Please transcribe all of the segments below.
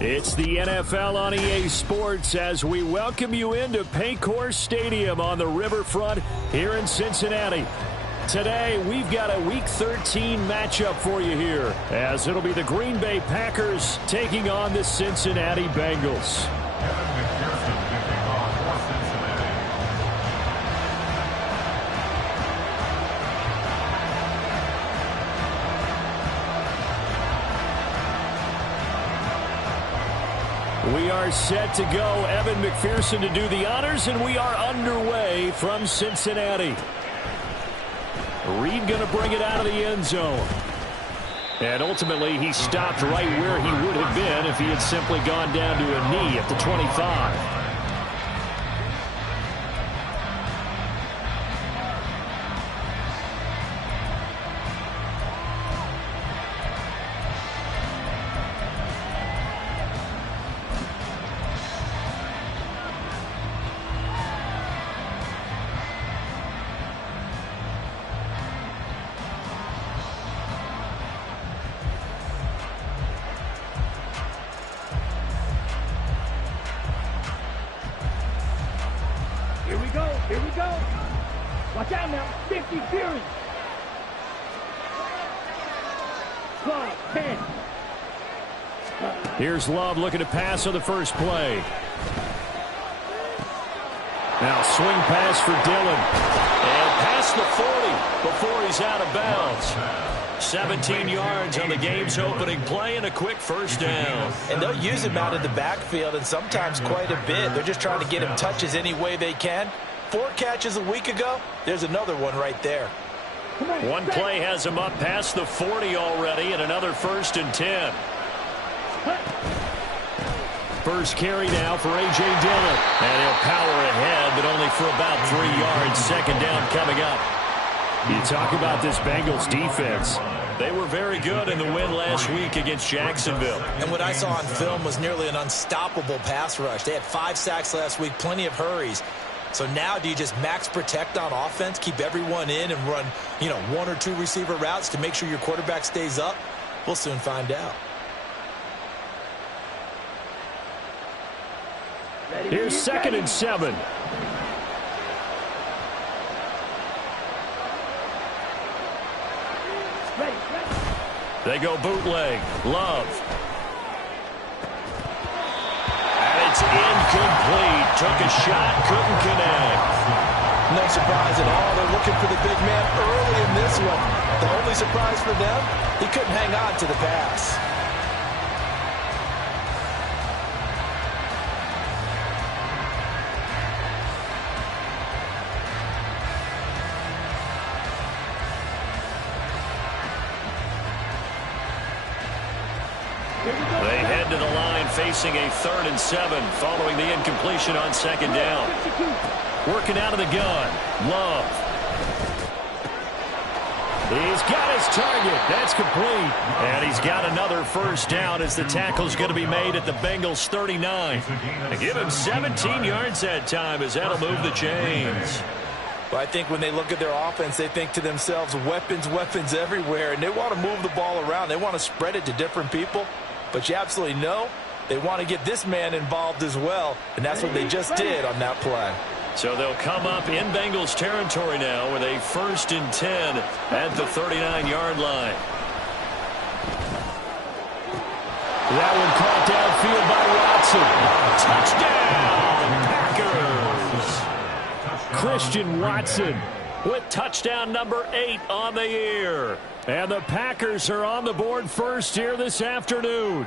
It's the NFL on EA Sports as we welcome you into Paycor Stadium on the riverfront here in Cincinnati. Today, we've got a Week 13 matchup for you here, as it'll be the Green Bay Packers taking on the Cincinnati Bengals. We are set to go. Evan McPherson to do the honors, and we are underway from Cincinnati. Reed going to bring it out of the end zone. And ultimately, he stopped right where he would have been if he had simply gone down to a knee at the 25. Here we go. Watch out now. 50 Fury. 12, 10. Here's Love looking to pass on the first play. Now swing pass for Dillon. And past the 40 before he's out of bounds. 17 yards on the game's opening play and a quick first down. And they'll use him out in the backfield and sometimes quite a bit. They're just trying to get him touches any way they can. 4 catches a week ago. There's another one right there. One play has him up past the 40 already and another 1st and 10. First carry now for A.J. Dillon. And he'll power ahead, but only for about 3 yards. Second down coming up. You talk about this Bengals defense. They were very good in the win last week against Jacksonville. And what I saw on film was nearly an unstoppable pass rush. They had 5 sacks last week, plenty of hurries. So now do you just max protect on offense, keep everyone in and run, 1 or 2 receiver routes to make sure your quarterback stays up? We'll soon find out. Here's 2nd and 7. They go bootleg. Love. And it's incomplete. Took a shot, couldn't connect. No surprise at all. They're looking for the big man early in this one. The only surprise for them, he couldn't hang on to the pass. They head to the line facing a 3rd and 7 following the incompletion on 2nd down. Working out of the gun. Love. He's got his target. That's complete. And he's got another first down as the tackle's going to be made at the Bengals 39. They give him 17 yards that time as that'll move the chains. Well, I think when they look at their offense, they think to themselves, weapons, weapons everywhere. And they want to move the ball around. They want to spread it to different people. But you absolutely know they want to get this man involved as well. And that's what they just did on that play. So they'll come up in Bengals territory now with a 1st and 10 at the 39-yard line. That one caught downfield by Watson. Touchdown, Packers. Christian Watson with touchdown number 8 on the year. And the Packers are on the board first here this afternoon.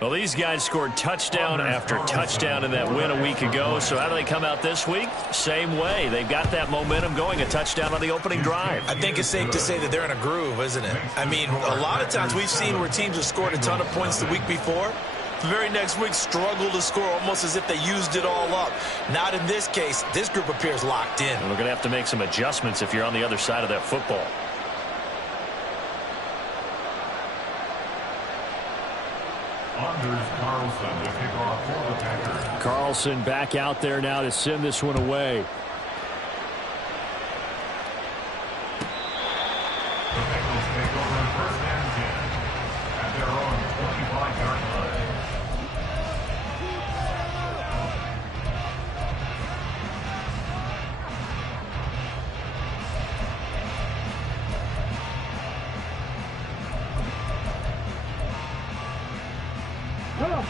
Well, these guys scored touchdown after touchdown in that win a week ago. So how do they come out this week? Same way. They've got that momentum going, a touchdown on the opening drive. I think it's safe to say that they're in a groove, isn't it? I mean, a lot of times we've seen where teams have scored a ton of points the week before. The very next week struggle to score almost as if they used it all up. Not in this case. This group appears locked in. And we're going to have to make some adjustments if you're on the other side of that football. Carlson to kick off for the Packers. Carlson back out there now to send this one away. The Bengals take over 1st and 10 at their own 25-yard line.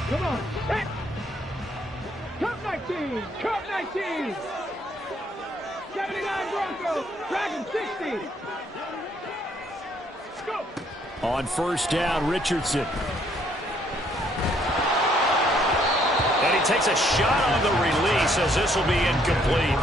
Come on. Hey. Cup 19. Cup 19. 79 Broncos. Dragon 60. Go. On first down, Richardson. And he takes a shot on the release as this will be incomplete.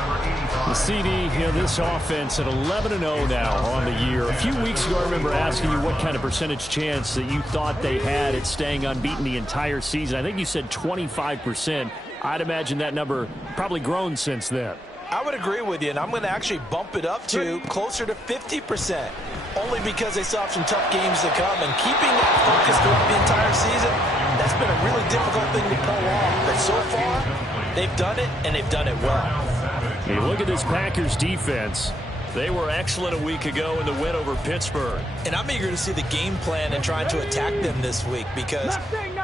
The CD, this offense at 11-0 now on the year. A few weeks ago, I remember asking you what kind of percentage chance that you thought they had at staying unbeaten the entire season. I think you said 25%. I'd imagine that number probably grown since then. I would agree with you, and I'm going to actually bump it up to closer to 50%, only because they still have some tough games to come, and keeping that focus throughout the entire season, that's been a really difficult thing to pull off. But so far, they've done it, and they've done it well. You look at this Packers defense. They were excellent a week ago in the win over Pittsburgh. And I'm eager to see the game plan and trying to attack them this week, because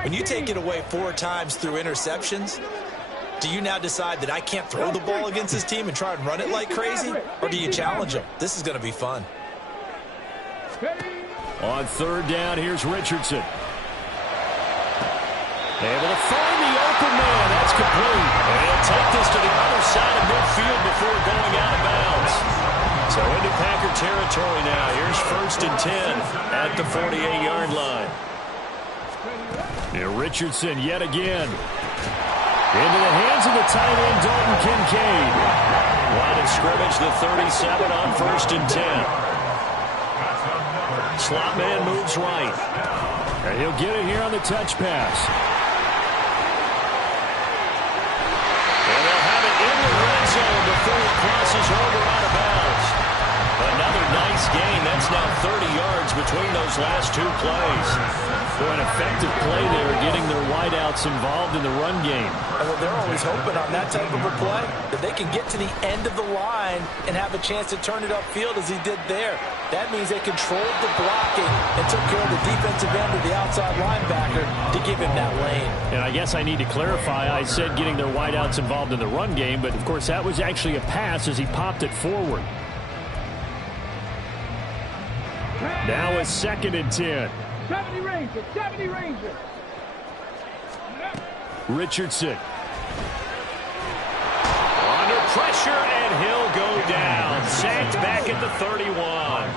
when you take it away 4 times through interceptions, do you now decide that I can't throw the ball against this team and try and run it like crazy? Or do you challenge them? This is going to be fun. On third down, here's Richardson. Able to find the open man. That's complete. And he'll take this to the other side of midfield before going out of bounds. So into Packer territory now. Here's first and 10 at the 48-yard line. Here Richardson yet again. Into the hands of the tight end, Dalton Kincaid. Line of scrimmage, the 37 on first and 10. Slot man moves right. And he'll get it here on the touch pass. And they'll have it in the red zone before it crosses over out of bounds. Another nice gain. That's now 30 yards between those last 2 plays. For an effective play there, getting their wideouts involved in the run game. Well, they're always hoping on that type of a play that they can get to the end of the line and have a chance to turn it upfield as he did there. That means they controlled the blocking and took care of the defensive end of the outside linebacker to give him that lane. And I guess I need to clarify. I said getting their wideouts involved in the run game, but of course that was actually a pass as he popped it forward. Now a second and 10. 70 Rangers, 70 Rangers. Richardson. Under pressure, and he'll go down. Sacked back at the 31.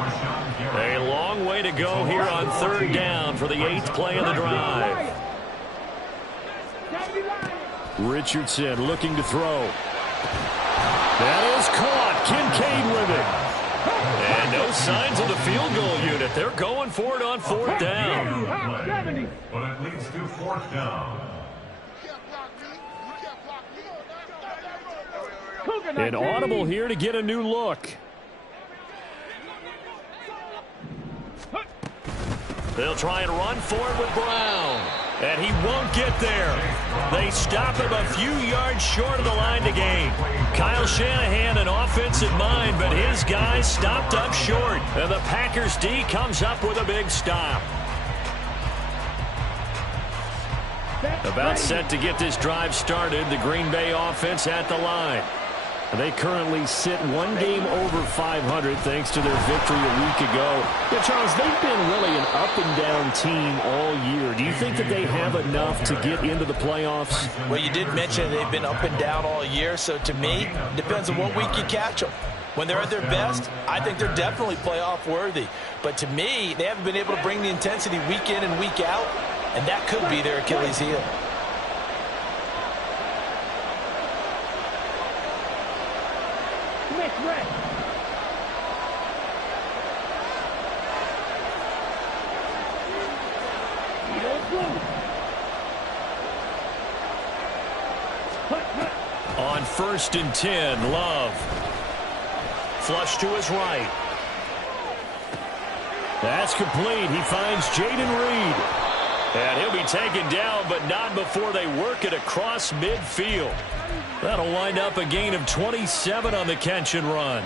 A long way to go here on third down for the 8th play of the drive. Richardson looking to throw. That is caught. Kincaid with it. And no signs of the field goal unit. They're going for it on 4th down. But it leads to 4th down. An audible here to get a new look. They'll try and run for it with Brown. And he won't get there. They stop him a few yards short of the line to gain. Kyle Shanahan, an offensive mind, but his guys stopped up short. And the Packers D comes up with a big stop. About set to get this drive started. The Green Bay offense at the line. They currently sit 1 game over 500 thanks to their victory a week ago. Yeah, Charles, they've been really an up-and-down team all year. Do you think that they have enough to get into the playoffs? Well, you did mention they've been up and down all year, so to me, it depends on what week you catch them. When they're at their best, I think they're definitely playoff worthy. But to me, they haven't been able to bring the intensity week in and week out, and that could be their Achilles heel. On first and 10, Love. Flush to his right. That's complete. He finds Jaden Reed. And he'll be taken down, but not before they work it across midfield. That'll wind up a gain of 27 on the catch and run.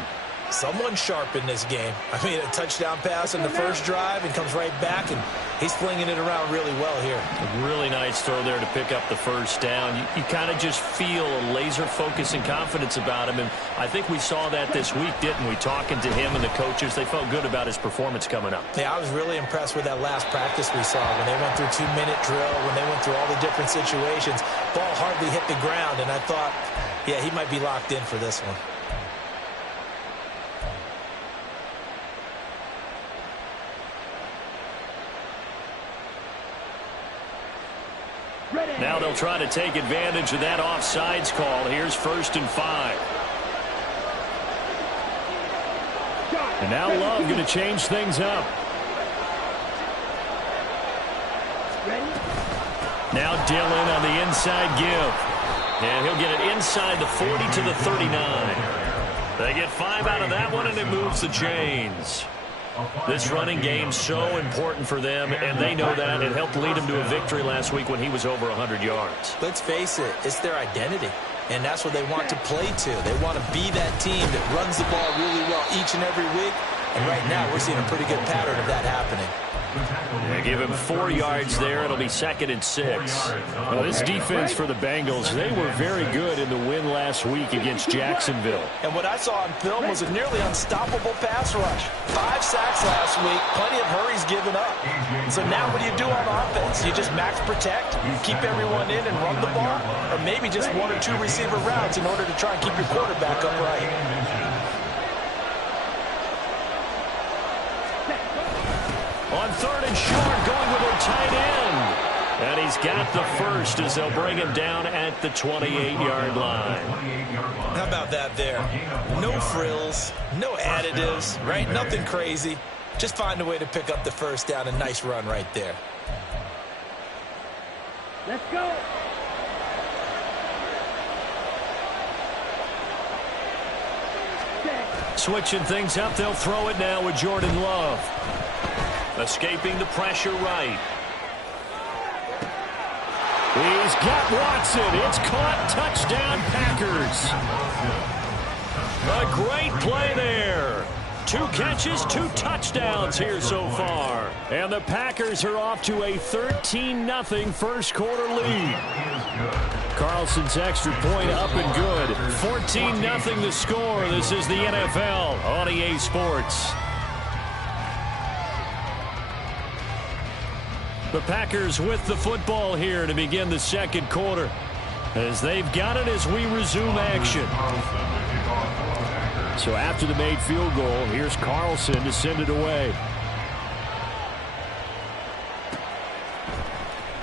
Someone sharp in this game. I mean, a touchdown pass in the first drive and comes right back, and he's flinging it around really well here. A really nice throw there to pick up the first down. You kind of just feel a laser focus and confidence about him, and I think we saw that this week, didn't we? Talking to him and the coaches, they felt good about his performance coming up. Yeah, I was really impressed with that last practice we saw when they went through 2-minute drill, when they went through all the different situations. Ball hardly hit the ground, and I thought, yeah, he might be locked in for this one. Now they'll try to take advantage of that offsides call. Here's 1st and 5. And now Love going to change things up. Now Dillon on the inside give. And he'll get it inside the 40 to the 39. They get 5 out of that one, and it moves the chains. This running game so important for them, and they know that. It helped lead them to a victory last week when he was over 100 yards. Let's face it, it's their identity, and that's what they want to play to. They want to be that team that runs the ball really well each and every week, and right now we're seeing a pretty good pattern of that happening. Yeah, give him 4 yards there. It'll be 2nd and 6. Well, this defense for the Bengals, they were very good in the win last week against Jacksonville. And what I saw on film was a nearly unstoppable pass rush. 5 sacks last week, plenty of hurries given up. So now what do you do on offense? You just max protect, keep everyone in and run the ball, or maybe just 1 or 2 receiver routes in order to try and keep your quarterback upright. On 3rd and short, going with their tight end. And he's got the first as they'll bring him down at the 28-yard line. How about that there? No frills, no additives, right? Nothing crazy. Just find a way to pick up the first down. A nice run right there. Let's go. Switching things up, they'll throw it now with Jordan Love. Escaping the pressure right. He's got Watson. It's caught. Touchdown, Packers. A great play there. 2 catches, 2 touchdowns here so far. And the Packers are off to a 13-0 first quarter lead. Carlson's extra point up and good. 14-0 the score. This is the NFL on EA Sports. The Packers with the football here to begin the second quarter, as they've got it as we resume action. So after the made field goal, here's Carlson to send it away.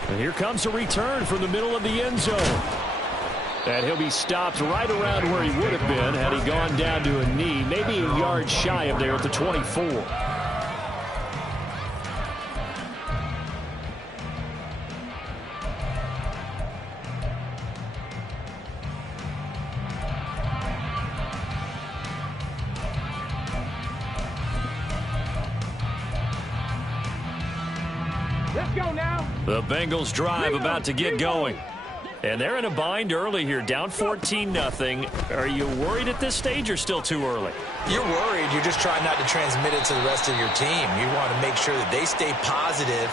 And here comes a return from the middle of the end zone. And he'll be stopped right around where he would have been had he gone down to a knee, maybe a yard shy of there at the 24. Let's go now. The Bengals drive about to get going. And they're in a bind early here, down 14-0. Are you worried at this stage or still too early? You're worried. You're just trying not to transmit it to the rest of your team. You want to make sure that they stay positive.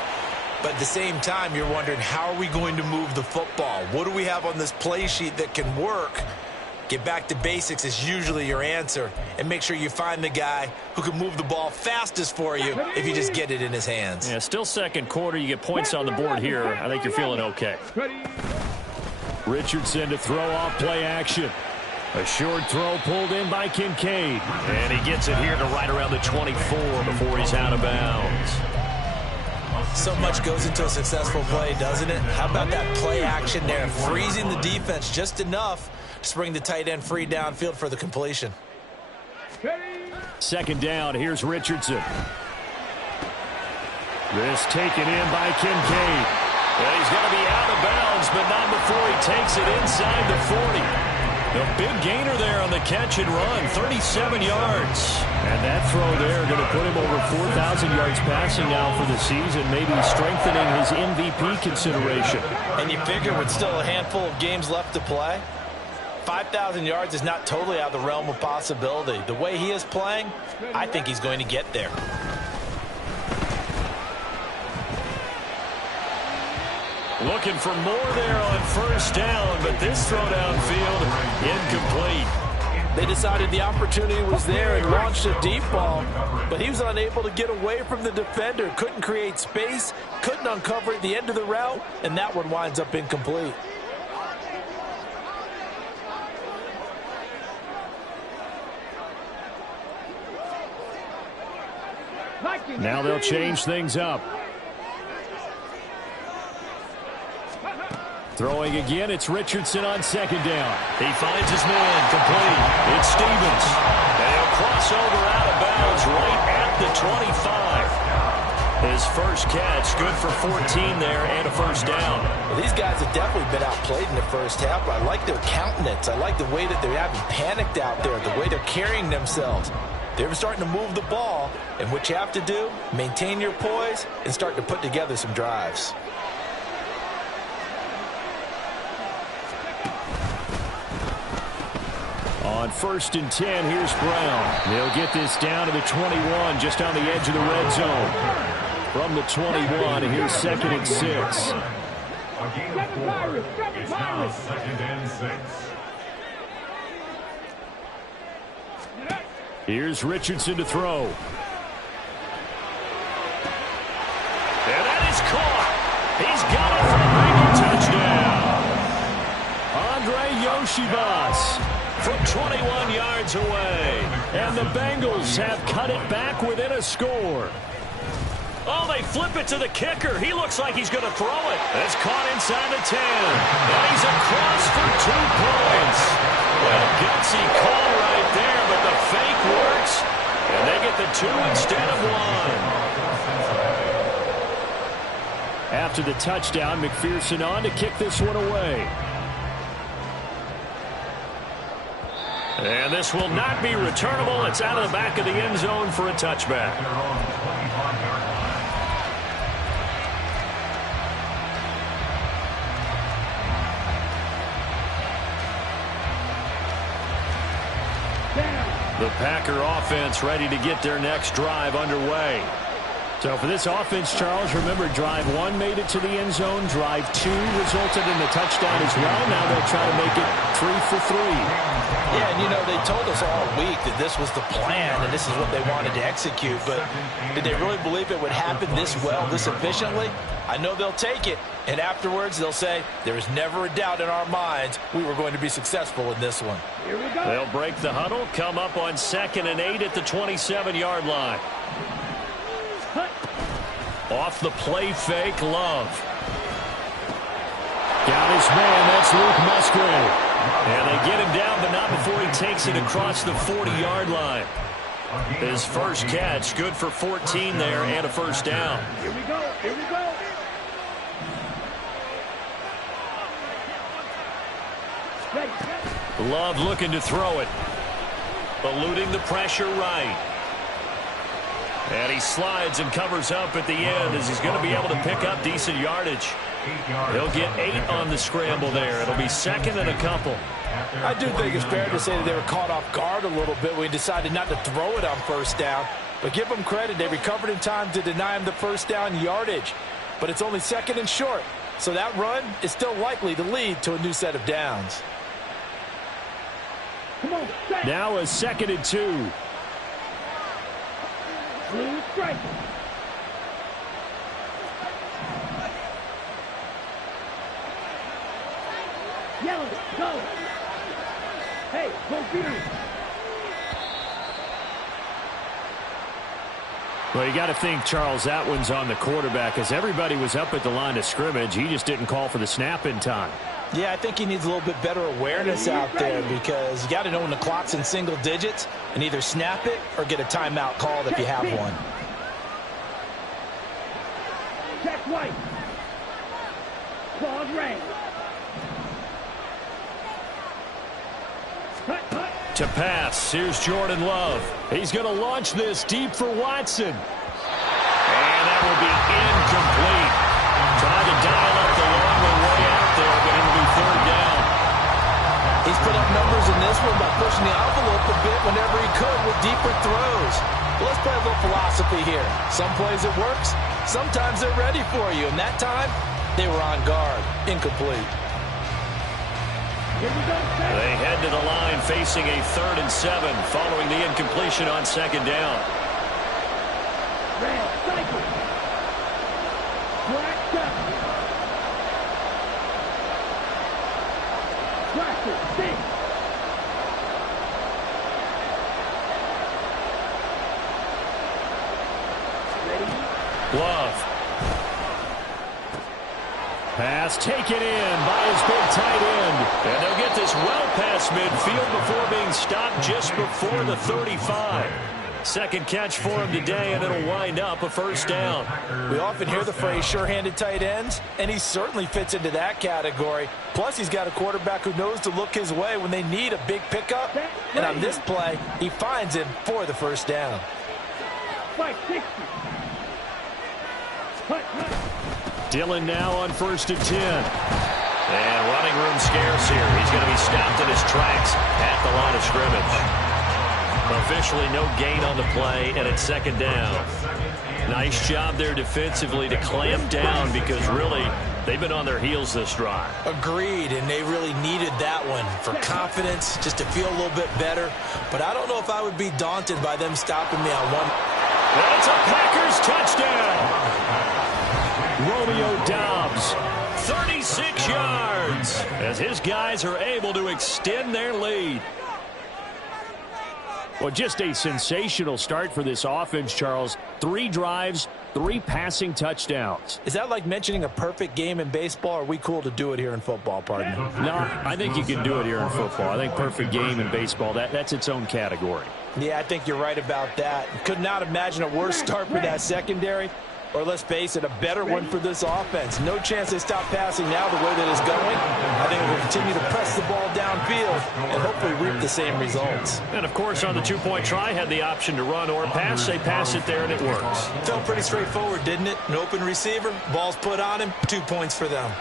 But at the same time, you're wondering, how are we going to move the football? What do we have on this play sheet that can work? Get back to basics is usually your answer. And make sure you find the guy who can move the ball fastest for you if you just get it in his hands. Yeah, still second quarter. You get points on the board here. I think you're feeling okay. Richardson to throw off play action. A short throw pulled in by Kincaid. And he gets it here to right around the 24 before he's out of bounds. So much goes into a successful play, doesn't it? How about that play action there? Freezing the defense just enough to bring the tight end free downfield for the completion. Second down, here's Richardson. This taken in by Kincaid. And he's going to be out of bounds, but not before he takes it inside the 40. A big gainer there on the catch and run, 37 yards. And that throw there going to put him over 4,000 yards passing now for the season, maybe strengthening his MVP consideration. And you figure with still a handful of games left to play, 5,000 yards is not totally out of the realm of possibility. The way he is playing, I think he's going to get there. Looking for more there on first down, but this throw downfield incomplete. They decided the opportunity was there and launched a deep ball, but he was unable to get away from the defender. Couldn't create space, couldn't uncover at the end of the route, and that one winds up incomplete. Now they'll change things up. Throwing again, it's Richardson on second down. He finds his man, complete. It's Stevens. And he'll cross over out of bounds right at the 25. His first catch, good for 14 there and a first down. Well, these guys have definitely been outplayed in the first half, but I like their countenance. I like the way that they're having panicked out there, the way they're carrying themselves. They're starting to move the ball, and what you have to do, maintain your poise and start to put together some drives. On 1st and 10, here's Brown. They'll get this down to the 21, just on the edge of the red zone. From the 21, here's 2nd and 6. It's now 2nd and 6. Here's Richardson to throw. And that is caught. He's got it for a Bengal touchdown. Andre Yoshibas from 21 yards away. And the Bengals have cut it back within a score. Oh, they flip it to the kicker. He looks like he's going to throw it. It's caught inside the 10. And he's across for 2 points. Well, gutsy call right there, but the fake works. And they get the 2 instead of 1. After the touchdown, McPherson on to kick this one away. And this will not be returnable. It's out of the back of the end zone for a touchback. The Packer offense ready to get their next drive underway. So for this offense, Charles, remember, drive 1 made it to the end zone. Drive 2 resulted in the touchdown as well. Now they'll try to make it 3 for 3. Yeah, and you know, they told us all week that this was the plan and this is what they wanted to execute. But did they really believe it would happen this well, this efficiently? I know they'll take it. And afterwards, they'll say, there was never a doubt in our minds we were going to be successful in this one. Here we go. They'll break the huddle, come up on 2nd and 8 at the 27-yard line. Off the play fake, Love. Got his man, that's Luke Musgrave. And they get him down, but not before he takes it across the 40-yard line. His first catch, good for 14 there and a first down. Here we go. Here we go. Love looking to throw it. Eluding the pressure right. And he slides and covers up at the end as he's going to be able to pick up decent yardage. He'll get 8 on the scramble there. It'll be 2nd and a couple. I do think it's fair to say that they were caught off guard a little bit when he decided not to throw it on first down. But give them credit. They recovered in time to deny him the first down yardage. But it's only 2nd and short. So that run is still likely to lead to a new set of downs. Come on. Now a 2nd and 2. Clean strike. Yellow, go. Hey, go Beard. Well, you got to think, Charles, that one's on the quarterback as everybody was up at the line of scrimmage. He just didn't call for the snap in time. Yeah, I think he needs a little bit better awareness out there because you got to know when the clock's in single digits and either snap it or get a timeout called if you have one. Jack White. Claude Ray. To pass, here's Jordan Love. He's going to launch this deep for Watson. And that will be incomplete. Trying to dial up the long way out there, but it'll be 3rd down. He's put up no one by pushing the envelope a bit whenever he could with deeper throws. But let's play a little philosophy here. Some plays it works. Sometimes they're ready for you. And that time, they were on guard. Incomplete. They head to the line facing a 3rd and 7 following the incompletion on 2nd down. Red, cycle. Black, 7. Tractor, 6. Ready? Glove. Pass taken in by his big tight end. And they'll get this well past midfield before being stopped just before the 35. Second catch for him today, and it'll wind up a 1st down. We often hear the phrase sure-handed tight ends, and he certainly fits into that category. Plus, he's got a quarterback who knows to look his way when they need a big pickup. And on this play, he finds him for the 1st down. Fight 60. Hut. Dillon now on 1st and 10. And running room scarce here. He's going to be stopped in his tracks at the line of scrimmage. Officially no gain on the play, and it's 2nd down. Nice job there defensively to clamp down because really they've been on their heels this drive. Agreed, and they really needed that one for confidence, just to feel a little bit better. But I don't know if I would be daunted by them stopping me on one. And it's a Packers touchdown. Romeo Doubs, 36 yards, as his guys are able to extend their lead. Well, just a sensational start for this offense, Charles. 3 drives, 3 passing touchdowns. Is that like mentioning a perfect game in baseball, or are we cool to do it here in football, partner? No, I think you can do it here in football. I think perfect game in baseball, that's its own category. Yeah, I think you're right about that. Could not imagine a worse start for that secondary. Or let's face it, a better one for this offense. No chance they stop passing now the way that it's going. I think we'll continue to press the ball downfield and hopefully reap the same results. And, of course, on the 2-point try, had the option to run or pass. They pass it there, and it works. Felt pretty straightforward, didn't it? An open receiver, ball's put on him, 2 points for them.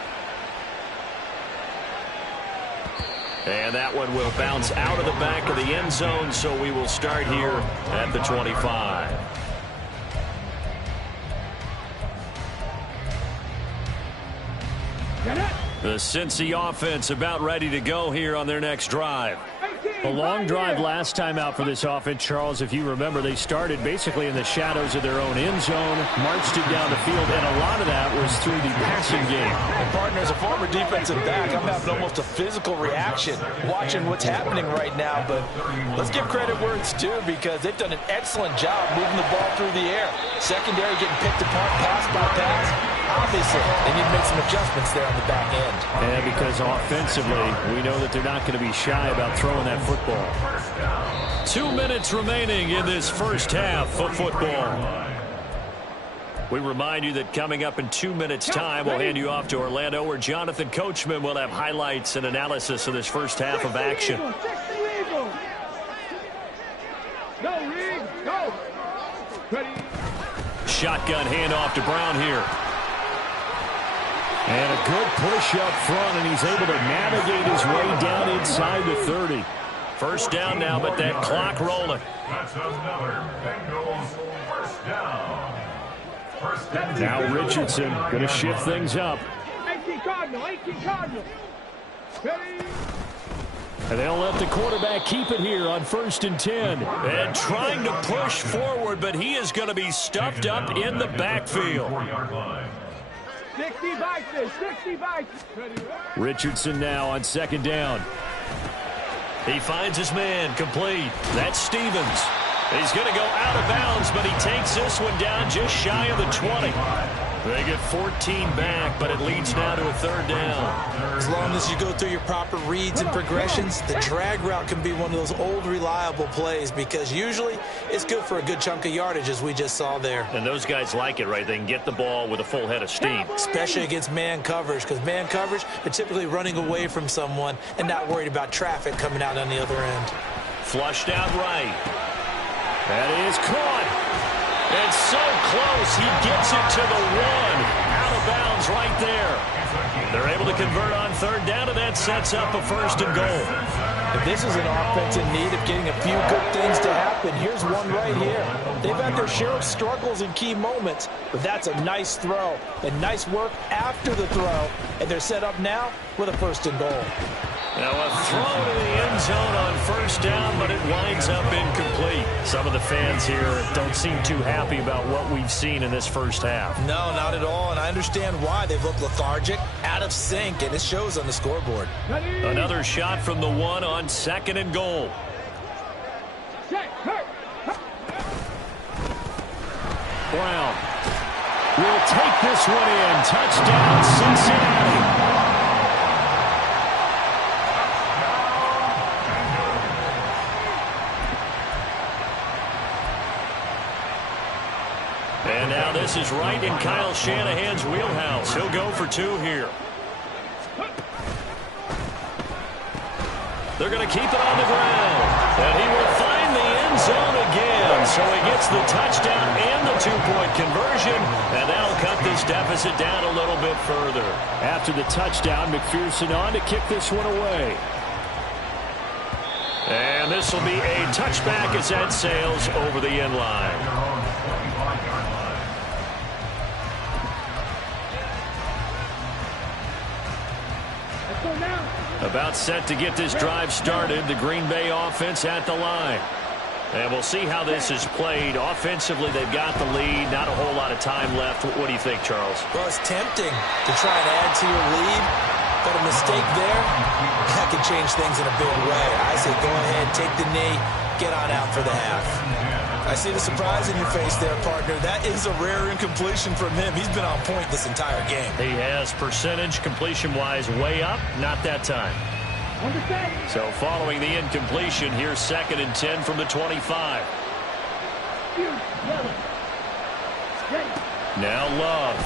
And that one will bounce out of the back of the end zone, so we will start here at the 25. The Cincy offense about ready to go here on their next drive. A long drive last time out for this offense, Charles. If you remember, they started basically in the shadows of their own end zone, marched it down the field, and a lot of that was through the passing game. And partner, as a former defensive back, I'm having almost a physical reaction watching what's happening right now. But let's give credit where it's due, because they've done an excellent job moving the ball through the air. Secondary getting picked apart pass by pass. Obviously, they need to make some adjustments there on the back end. And because offensively, we know that they're not going to be shy about throwing that football. 2 minutes remaining in this first half of football. We remind you that coming up in 2 minutes' time, we'll hand you off to Orlando, where Jonathan Coachman will have highlights and analysis of this first half of action. Go, Reed, go. Ready. Shotgun handoff to Brown here. And a good push up front, and he's able to navigate his way down inside the 30. First down now, but that clock rolling. That's another Bengals first down. First down. Now Richardson going to shift things up. 18 Cardinal. Ready. And they'll let the quarterback keep it here on 1st and 10. And trying to push forward, but he is going to be stuffed up in the backfield. 60 bikes. Richardson now on 2nd down. He finds his man, complete. That's Stevens. He's going to go out of bounds, but he takes this one down just shy of the 20. They get 14 back, but it leads now to a 3rd down. As long as you go through your proper reads and progressions, the drag route can be one of those old reliable plays, because usually it's good for a good chunk of yardage, as we just saw there. And those guys like it, right? They can get the ball with a full head of steam. Especially against man coverage, because man coverage, they're typically running away from someone and not worried about traffic coming out on the other end. Flushed out right. That is caught. It's so close. He gets it to the one. Out of bounds right there. They're able to convert on third down, and that sets up a first and goal. If this is an offense in need of getting a few good things to happen, here's one right here. They've had their share of struggles in key moments, but that's a nice throw and nice work after the throw, and they're set up now with a first and goal. Now a throw to the end zone on first down, but it winds up incomplete. Some of the fans here don't seem too happy about what we've seen in this first half. No, not at all, and I understand why. They've looked lethargic, out of sync, and it shows on the scoreboard. Another shot from the one on second and goal. Brown will take this one in. Touchdown, Cincinnati. And now this is right in Kyle Shanahan's wheelhouse. He'll go for two here. They're going to keep it on the ground. And he will find the end zone again. So he gets the touchdown and the two-point conversion. And that'll cut this deficit down a little bit further. After the touchdown, McPherson on to kick this one away. And this will be a touchback as that sails over the end line. About set to get this drive started. The Green Bay offense at the line. And we'll see how this is played. Offensively, they've got the lead. Not a whole lot of time left. What do you think, Charles? Well, it's tempting to try and add to your lead. But a mistake there, that can change things in a big way. I say go ahead, take the knee, get on out for the half. I see the surprise in your face there, partner. That is a rare incompletion from him. He's been on point this entire game. He has percentage completion-wise way up. Not that time. So following the incompletion, here's 2nd and 10 from the 25. Now Love.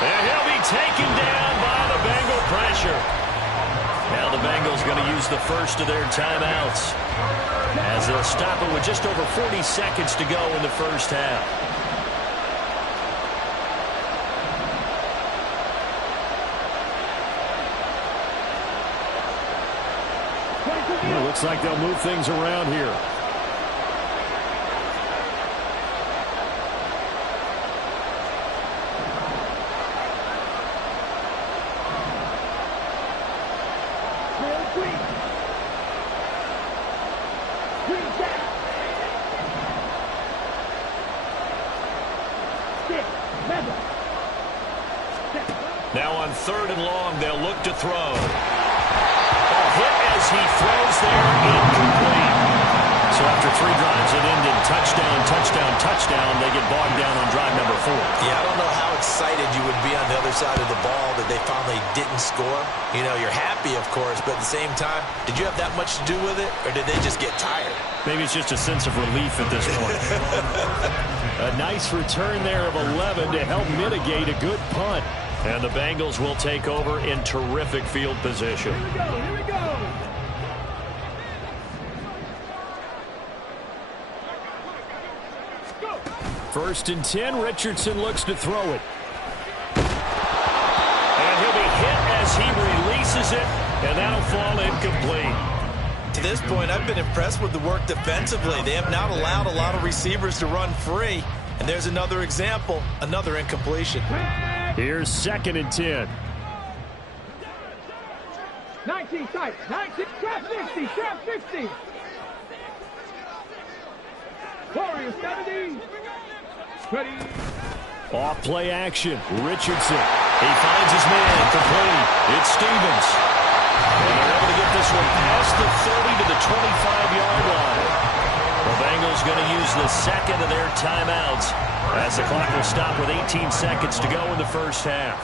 And he'll be taken down by the Bengal pressure. Now the Bengals going to use the first of their timeouts, as they'll stop it with just over 40 seconds to go in the first half. Well, looks like they'll move things around here. Now on 3rd and long, they'll look to throw. A hit as he throws there, incomplete. So after 3 drives that ended touchdown, touchdown, touchdown, they get bogged down on drive number 4. Yeah, I don't know how excited you would be on the other side of the ball that they finally didn't score. You know, you're happy, of course, but at the same time, did you have that much to do with it, or did they just get tired? Maybe it's just a sense of relief at this point. A nice return there of 11 to help mitigate a good punt. And the Bengals will take over in terrific field position. Here we go, here we go. First and 10, Richardson looks to throw it. And he'll be hit as he releases it, and that'll fall incomplete. To this point, I've been impressed with the work defensively. They have not allowed a lot of receivers to run free. And there's another example, another incompletion. Here's 2nd and 10. 19 tight, 19, trap 60, trap 50. Warriors 70. Ready. Off play action. Richardson. He finds his man. Complete. It's Stevens. And they're able to get this one past the 30 to the 25-yard line. The Bengals going to use the 2nd of their timeouts, as the clock will stop with 18 seconds to go in the first half.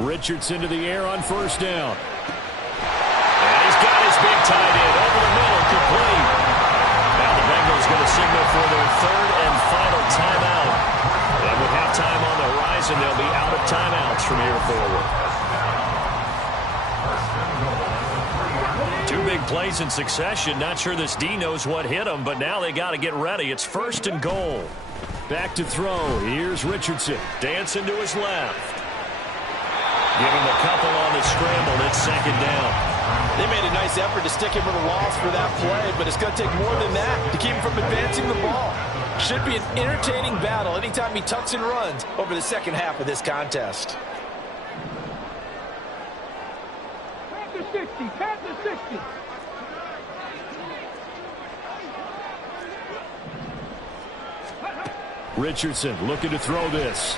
Richardson to the air on first down. And he's got his big tight end over the middle, complete. Now the Bengals going to signal for their 3rd and final timeout. And with halftime on the horizon, they'll be out of timeouts from here forward. 2 big Passing plays in succession. Not sure this D knows what hit him, but now they got to get ready. It's 1st and goal. Back to throw. Here's Richardson. Dancing to his left. Give him a couple on the scramble. It's 2nd down. They made a nice effort to stick him with a loss for that play, but it's going to take more than that to keep him from advancing the ball. Should be an entertaining battle anytime he tucks and runs over the second half of this contest. Pass to 60. Pass to 60. Richardson looking to throw this.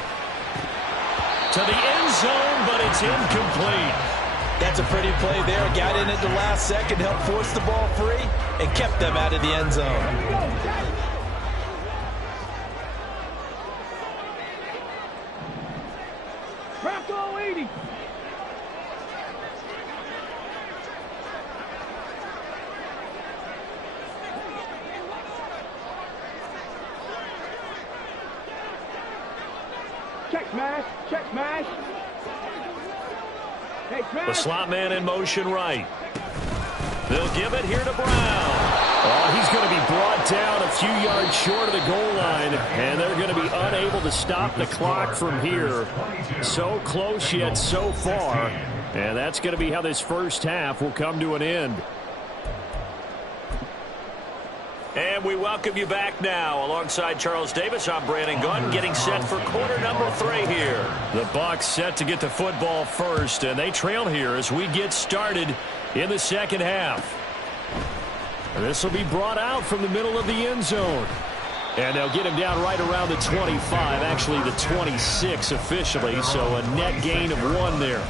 To the end zone, but it's incomplete. That's a pretty play there. Got in at the last second, helped force the ball free, and kept them out of the end zone. Bronco 80. Check smash. Check smash. The slot man in motion right. They'll give it here to Brown. Oh, he's going to be brought down a few yards short of the goal line, and they're going to be unable to stop the clock from here. So close yet so far, and that's going to be how this first half will come to an end. And we welcome you back now. Alongside Charles Davis, I'm Brandon Gunn, getting set for quarter number 3 here. The Bucs set to get the football first, and they trail here as we get started in the second half. This will be brought out from the middle of the end zone. And they'll get him down right around the 25, actually the 26 officially, so a net gain of 1 there.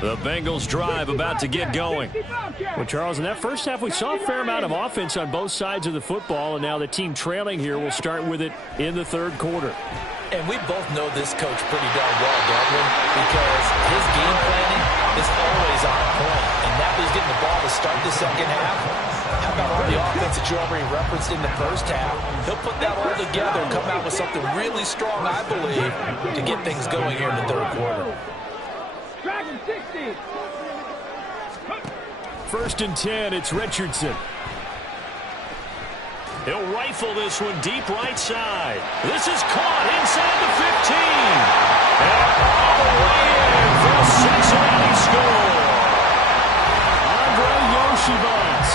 The Bengals drive about to get going. Well, Charles, in that first half, we saw a fair amount of offense on both sides of the football, and now the team trailing here will start with it in the 3rd quarter. And we both know this coach pretty darn well, don't we? Because his game planning is always on point. And now he's getting the ball to start the second half. How about all the offense that you already referenced in the first half? He'll put that all together and come out with something really strong, I believe, to get things going here in the 3rd quarter. Dragon 60. 1st and 10, it's Richardson. He'll rifle this one deep right side. This is caught inside the 15. And all the way in for a Cincinnati score. Andre Yoshibans,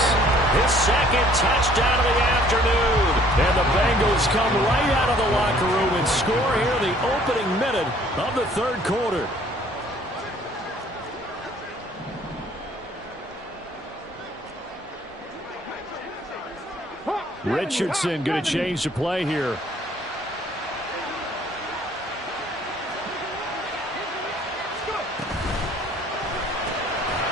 his 2nd touchdown of the afternoon. And the Bengals come right out of the locker room and score here the opening minute of the 3rd quarter. Richardson going to change the play here.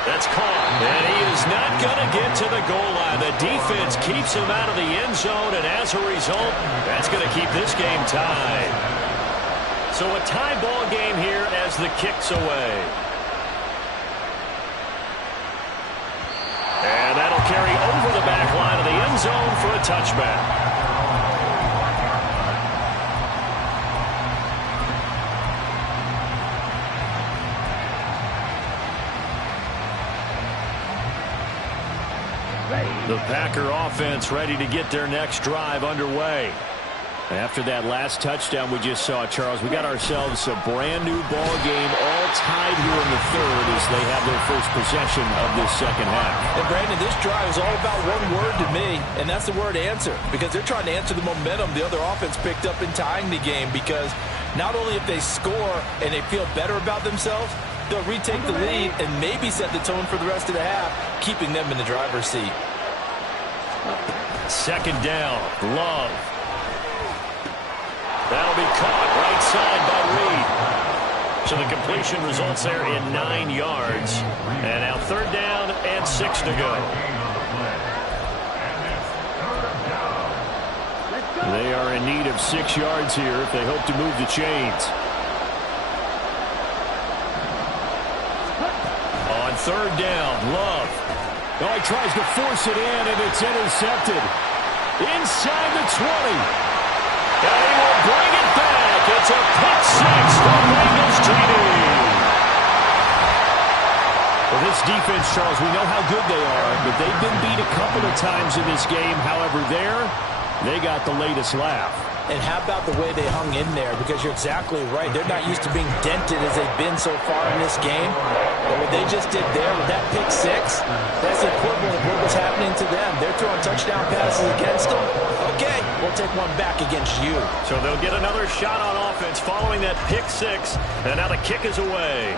That's caught, and he is not going to get to the goal line. The defense keeps him out of the end zone, and as a result, that's going to keep this game tied. So a tie ball game here as the kick's away. And that'll carry over the back line of the end zone for a touchback. The Packer offense ready to get their next drive underway. After that last touchdown we just saw, Charles, we got ourselves a brand new ball game, all tied here in the 3rd as they have their first possession of this second half. And Brandon, this drive is all about one word to me, and that's the word answer, because they're trying to answer the momentum the other offense picked up in tying the game, because not only if they score and they feel better about themselves, they'll retake the lead and maybe set the tone for the rest of the half, keeping them in the driver's seat. 2nd down, Love. That'll be caught right side by Reed. So the completion results there in 9 yards. And now 3rd down and 6 to go. They are in need of 6 yards here if they hope to move the chains. On third down, Love. Oh, he tries to force it in, and it's intercepted. Inside the 20. And he will bring it back. It's a pick six for Bengals TD. Well, this defense, Charles, we know how good they are, but they've been beat a couple of times in this game. However, they got the latest laugh. And how about the way they hung in there? Because you're exactly right. They're not used to being dented as they've been so far in this game. But what they just did there with that pick six, that's the equivalent of what was happening to them. They're throwing touchdown passes against them. Okay, we'll take one back against you. So they'll get another shot on offense following that pick six. And now the kick is away.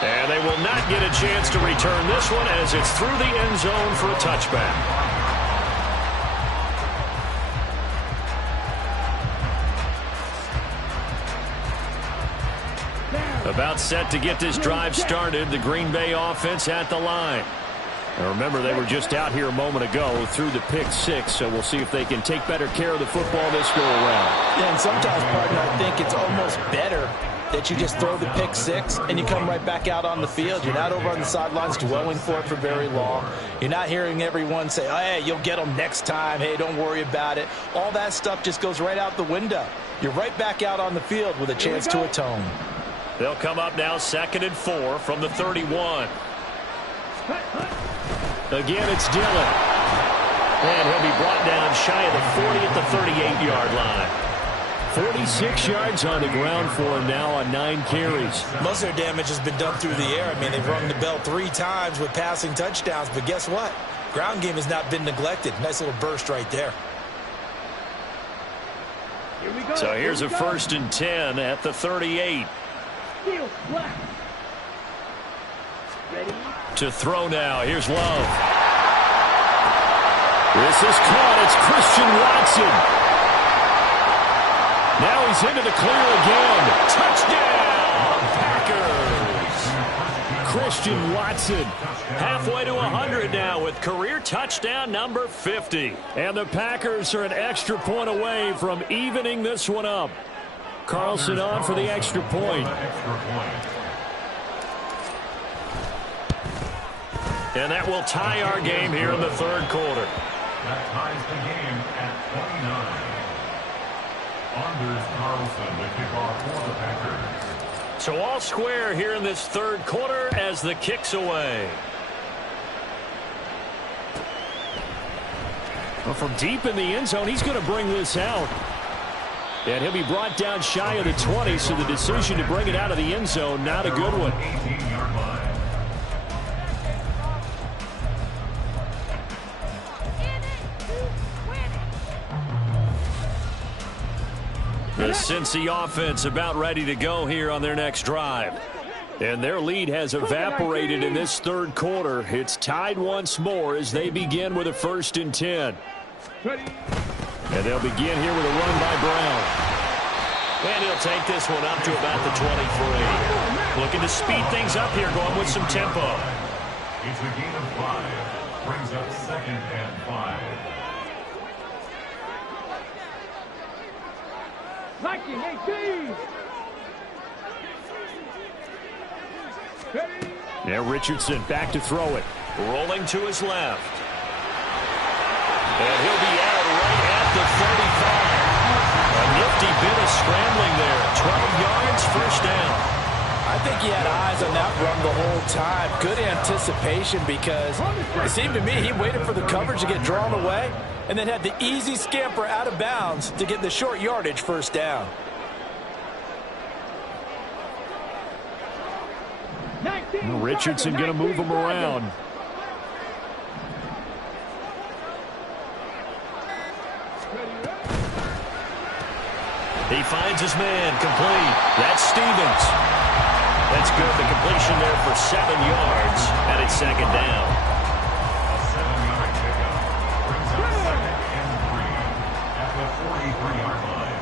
And they will not get a chance to return this one as it's through the end zone for a touchback. About set to get this drive started. The Green Bay offense at the line. Now remember, they were just out here a moment ago through the pick six, so we'll see if they can take better care of the football this go around. Yeah, and sometimes, partner, I think it's almost better that you just throw the pick six and you come right back out on the field. You're not over on the sidelines dwelling for it for very long. You're not hearing everyone say, oh, hey, you'll get them next time. Hey, don't worry about it. All that stuff just goes right out the window. You're right back out on the field with a chance to atone. They'll come up now 2nd and 4 from the 31. Again, it's Dillon. And he'll be brought down shy of the 40 at the 38-yard line. 46 yards on the ground for him now on 9 carries. Most of their damage has been done through the air. I mean, they've rung the bell 3 times with passing touchdowns, but guess what? Ground game has not been neglected. Nice little burst right there. So here's a 1st and 10 at the 38. To throw now. Here's Love. This is caught. It's Christian Watson. Now he's into the clear again. Touchdown, Packers. Christian Watson halfway to 100 now with career touchdown number 50. And the Packers are an extra point away from evening this one up. Carlson on for the extra point. And that will tie our game here in the 3rd quarter. That ties the game at 29. Anders Carlson, the kickoff for the Packers. So all square here in this 3rd quarter as the kick's away. Well, from deep in the end zone, he's going to bring this out. And he'll be brought down shy of the 20, so the decision to bring it out of the end zone, not a good one. 18-yard line. The Cincy offense about ready to go here on their next drive. And their lead has evaporated in this 3rd quarter. It's tied once more as they begin with a 1st and 10. And they'll begin here with a run by Brown. And he'll take this one up to about the 23. Looking to speed things up here, going with some tempo. It's a gain of 5. Brings up 2nd and 5. 19-18. Now Richardson back to throw it. Rolling to his left. And he'll be out right at the 35. A nifty bit of scrambling there. 12 yards, 1st down. I think he had eyes on that run the whole time. Good anticipation because it seemed to me he waited for the coverage to get drawn away and then had the easy scamper out of bounds to get the short yardage 1st down. Richardson going to move him around. He finds his man, complete. That's Stevens. That's good. The completion there for 7 yards, and it's 2nd down. A 7-yard pickup brings up 2nd and 3 at the 43-yard line.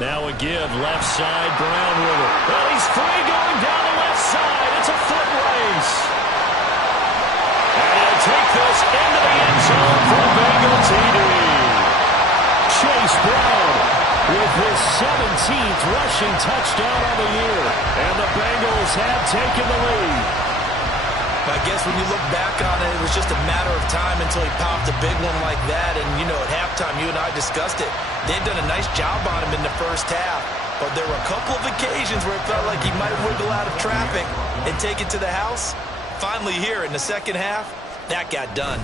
Now again, left side, Brown with it. Well, he's free going down the left side. It's a foot race. this into the end zone for the Bengals TD. Chase Brown with his 17th rushing touchdown on the year. And the Bengals have taken the lead. I guess when you look back on it, it was just a matter of time until he popped a big one like that. And, you know, at halftime, you and I discussed it. They'd done a nice job on him in the first half. But there were a couple of occasions where it felt like he might wiggle out of traffic and take it to the house. Finally here in the second half, that got done.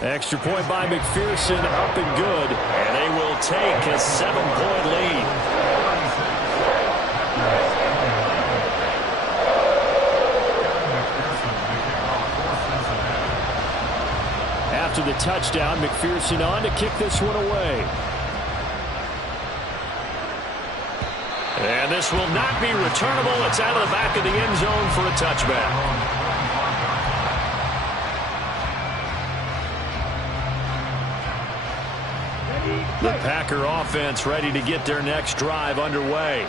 Extra point by McPherson, up and good. And they will take a 7-point lead. After the touchdown, McPherson on to kick this one away. And this will not be returnable. It's out of the back of the end zone for a touchback. The Packer offense ready to get their next drive underway.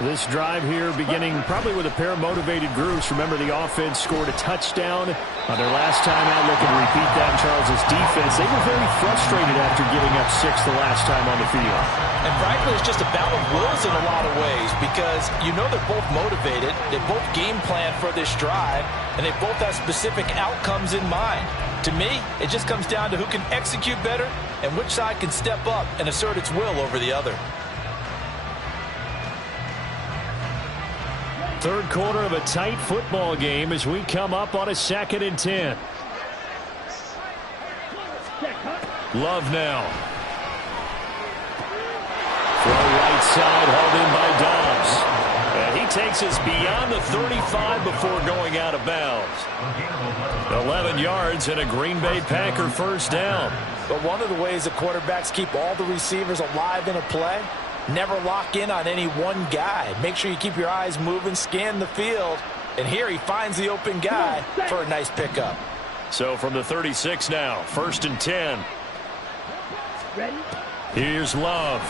This drive here beginning probably with a pair of motivated groups. Remember, the offense scored a touchdown on their last time out. Looking to repeat that in Charles's defense. They were very frustrated after giving up 6 the last time on the field. And frankly, it's just a battle of wills in a lot of ways because you know they're both motivated. They both game plan for this drive, and they both have specific outcomes in mind. To me, it just comes down to who can execute better and which side can step up and assert its will over the other. Third quarter of a tight football game as we come up on a 2nd and 10. Love now. Throw right side, hauled in by Dobbs. And he takes us beyond the 35 before going out of bounds. 11 yards and a Green Bay Packer first down. But one of the ways the quarterbacks keep all the receivers alive in a play, never lock in on any one guy. Make sure you keep your eyes moving, scan the field. And here he finds the open guy for a nice pickup. So from the 36 now, 1st and 10. Ready? Here's Love.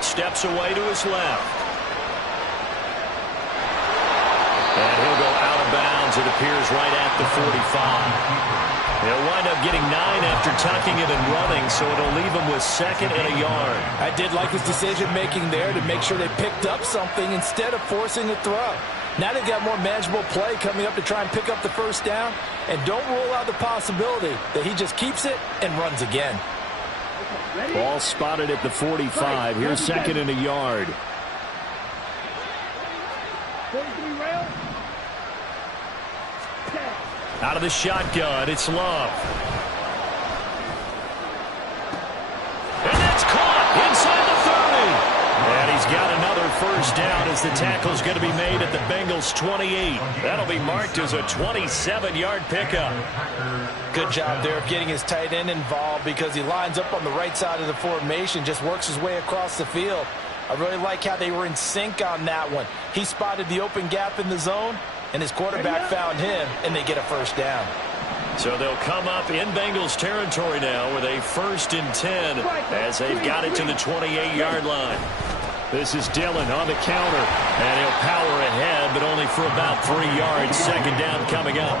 Steps away to his left. And he'll go out of bounds, it appears, right at the 45. He'll wind up getting 9 after tucking it and running, so it'll leave him with 2nd and a yard. I did like his decision-making there to make sure they picked up something instead of forcing a throw. Now they've got more manageable play coming up to try and pick up the first down, and don't rule out the possibility that he just keeps it and runs again. Ball spotted at the 45. Here's 2nd and a yard. 43 rail. Out of the shotgun, it's Love. And that's caught inside the 30. And he's got another first down as the tackle's going to be made at the Bengals 28. That'll be marked as a 27-yard pickup. Good job there of getting his tight end involved because he lines up on the right side of the formation, just works his way across the field. I really like how they were in sync on that one. He spotted the open gap in the zone, and his quarterback found him, and they get a first down. So they'll come up in Bengals territory now with a 1st and 10 as they've got it to the 28-yard line. This is Dillon on the counter, and he'll power ahead, but only for about 3 yards. 2nd down coming up.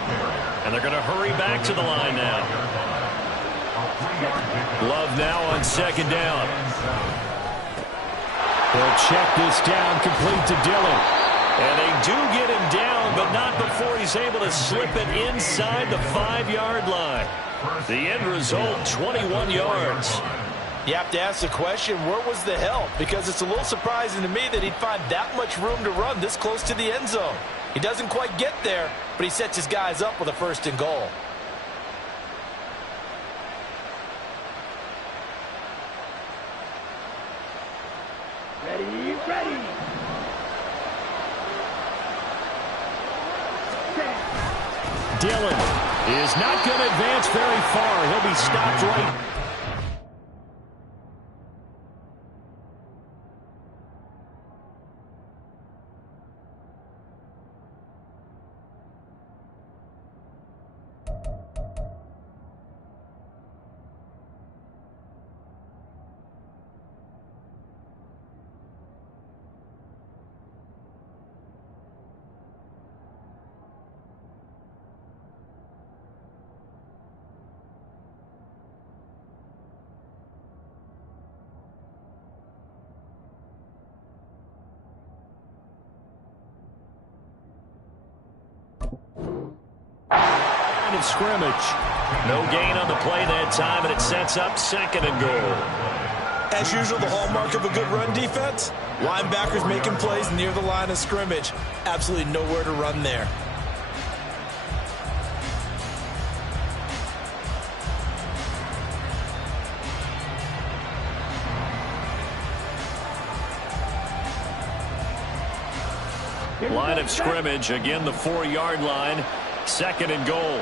And they're going to hurry back to the line now. Love now on 2nd down. He'll check this down, complete to Dillon. And they do get him down, but not before he's able to slip it inside the 5-yard line. The end result, 21 yards. You have to ask the question, where was the help? Because it's a little surprising to me that he'd find that much room to run this close to the end zone. He doesn't quite get there, but he sets his guys up with a 1st and goal. Ready, ready. Dillon is not going to advance very far. He'll be stopped right. Line of scrimmage. No gain on the play that time, and it sets up 2nd and goal. As usual, the hallmark of a good run defense, linebackers making plays near the line of scrimmage. Absolutely nowhere to run there. Line of scrimmage, again the 4-yard line, 2nd and goal.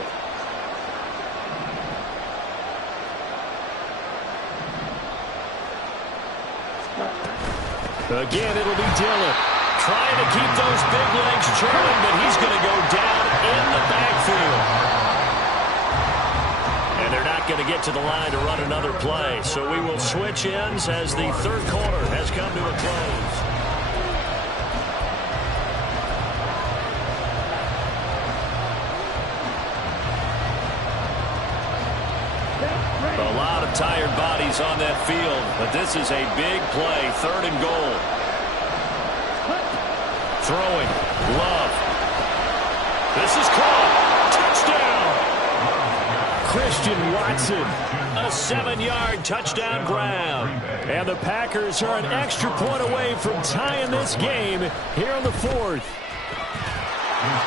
Again, it'll be Dillon trying to keep those big legs churning, but he's going to go down in the backfield. And they're not going to get to the line to run another play, so we will switch ends as the 3rd quarter has come to a close. A lot of tired bodies on that field, but this is a big play. 3rd and goal. Throwing. Love. This is caught. Touchdown. Christian Watson. A 7-yard touchdown grab. And the Packers are an extra point away from tying this game here in the 4th.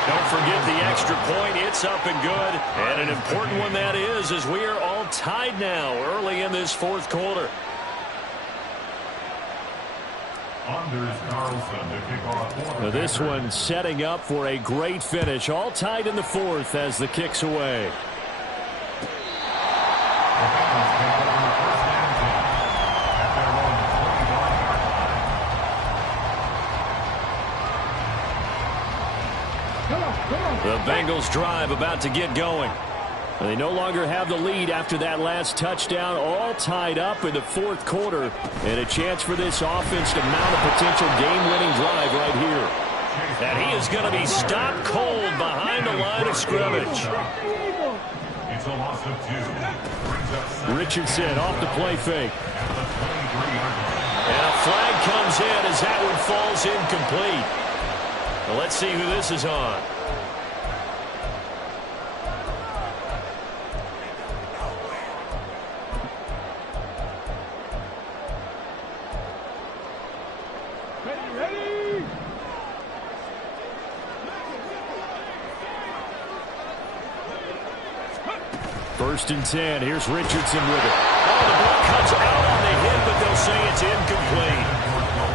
Don't forget the extra point. It's up and good. And an important one that is, as we are all tied now early in this 4th quarter. Now this one setting up for a great finish. All tied in the 4th as the kick's away. The Bengals drive about to get going. And they no longer have the lead after that last touchdown. All tied up in the 4th quarter. And a chance for this offense to mount a potential game-winning drive right here. And he is going to be stopped cold behind the line of scrimmage. It's a loss of 2. Richardson off the play fake. And a flag comes in as that one falls incomplete. Well, let's see who this is on. First and 10. Here's Richardson with it. Oh, the ball cuts out on the hit, but they'll say it's incomplete.